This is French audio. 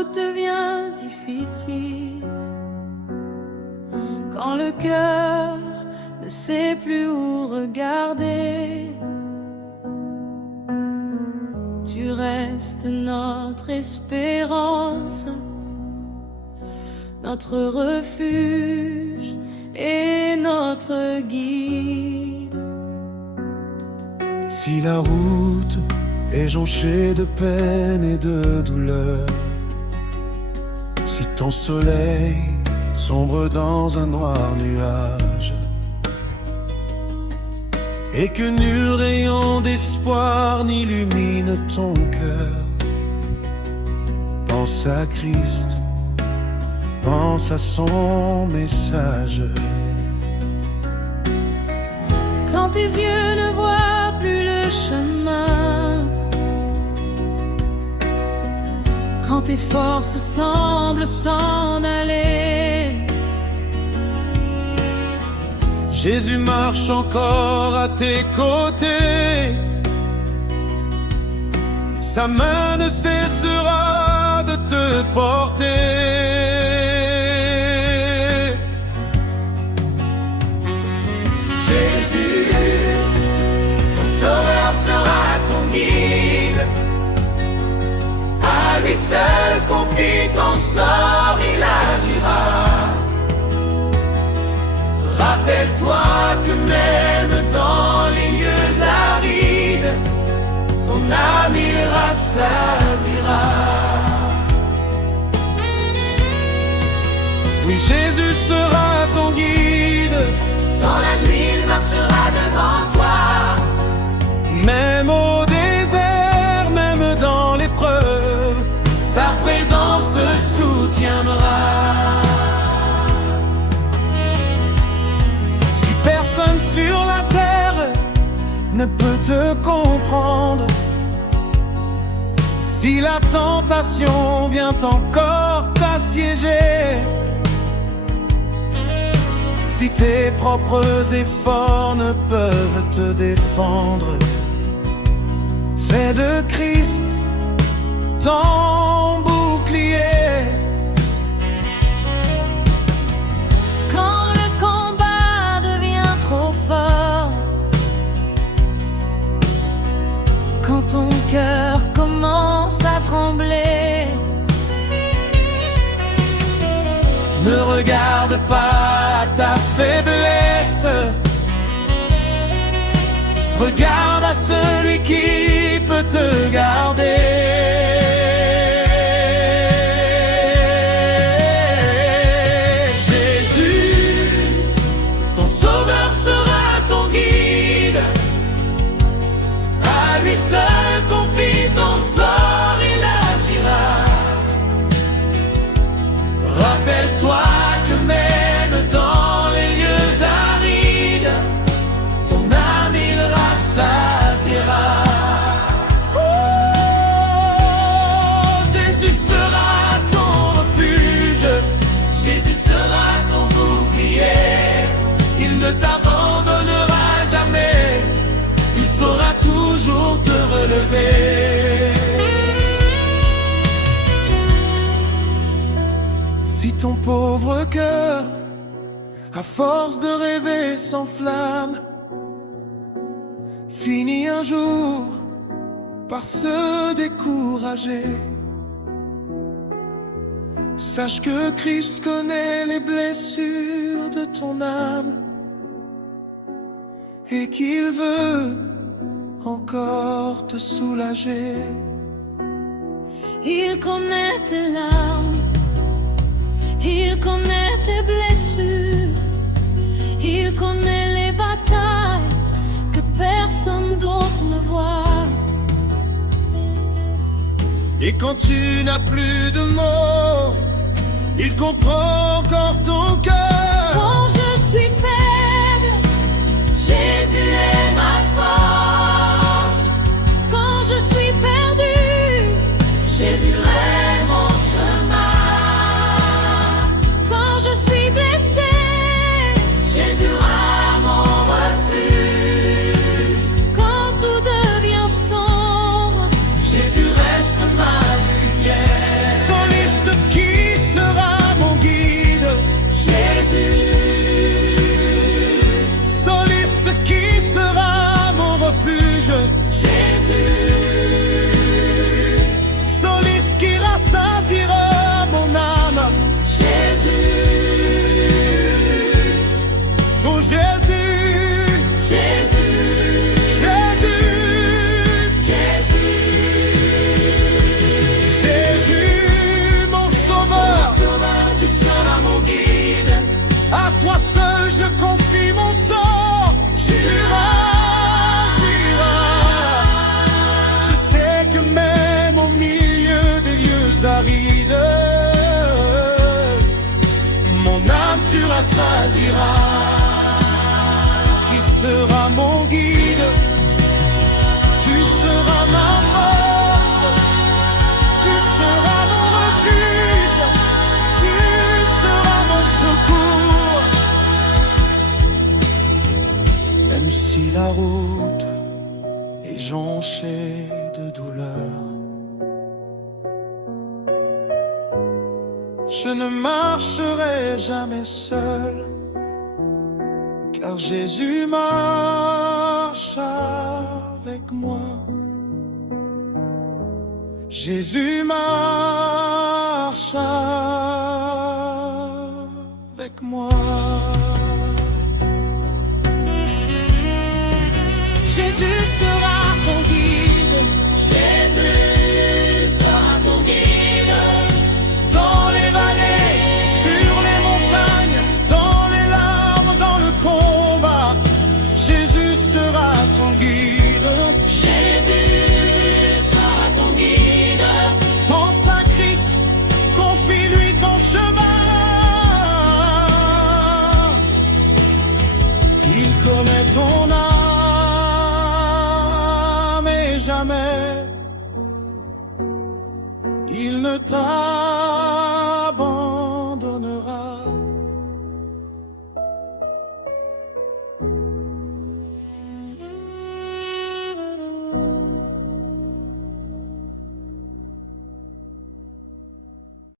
route devient difficile, quand le cœur ne sait plus où regarder, tu restes notre espérance, notre refuge et notre guide. Si la route est jonchée de peine et de douleur, si ton soleil sombre dans un noir nuage, et que nul rayon d'espoir n'illumine ton cœur, pense à Christ, pense à son message. Quand tes yeux ne voient plus le chemin, quand tes forces semblent s'en aller, Jésus marche encore à tes côtés. Sa main ne cessera de te porter. Jésus, ton sauveur sera ton guide. À lui seul confie ton sort, il agira. Rappelle-toi que même dans les lieux arides, ton âme il rassasiera. Oui, Jésus sera ton guide. Dans la nuit il marchera devant toi. Même au désert, même dans l'épreuve, Sa présence te soutiendra. si personne sur la terre ne peut te comprendre, si la tentation vient encore t'assiéger, si tes propres efforts ne peuvent te défendre, fais de Christ ton bouclier. quand le combat devient trop fort, quand ton cœur commence à trembler, Ne regarde pas ta faiblesse, regarde à celui qui peut te garder. Jésus, ton sauveur sera ton guide. À lui seul confie ton sort, il agira. Rappelle-toi que même dans les lieux arides, ton âme il rassasiera. Oh, Jésus sera ton refuge, Jésus sera ton bouclier. Il ne t'abandonnera jamais, il saura toujours te relever. Si ton pauvre cœur, à force de rêver, s'enflamme, finit un jour par se décourager, sache que Christ connaît les blessures de ton âme et qu'il veut encore te soulager. il connaît tes larmes, il connaît tes blessures, il connaît les batailles que personne d'autre ne voit. Et quand tu n'as plus de mots, il comprend encore ton cœur. Quand je suis faible, Jésus est ma force. quand je suis perdu, Jésus est mon chemin. quand je suis blessé, Jésus sera mon refuge. quand tout devient sombre, Jésus reste ma lumière. Sans lui aride, mon âme tu rassasiras. Tu seras mon guide, tu seras ma force, tu seras mon refuge, tu seras mon secours. Même si la route est jonchée de douleur, je ne marcherai jamais seul, car Jésus marche avec moi. Jésus marche avec moi. Jésus sera ton guide. Jésus sera ton guide. Dans les vallées, sur les montagnes, dans les larmes, dans le combat, Jésus sera ton guide. Jésus sera ton guide. Pense à Christ, confie-lui ton chemin. Il connaît ton âme et jamais il ne t'a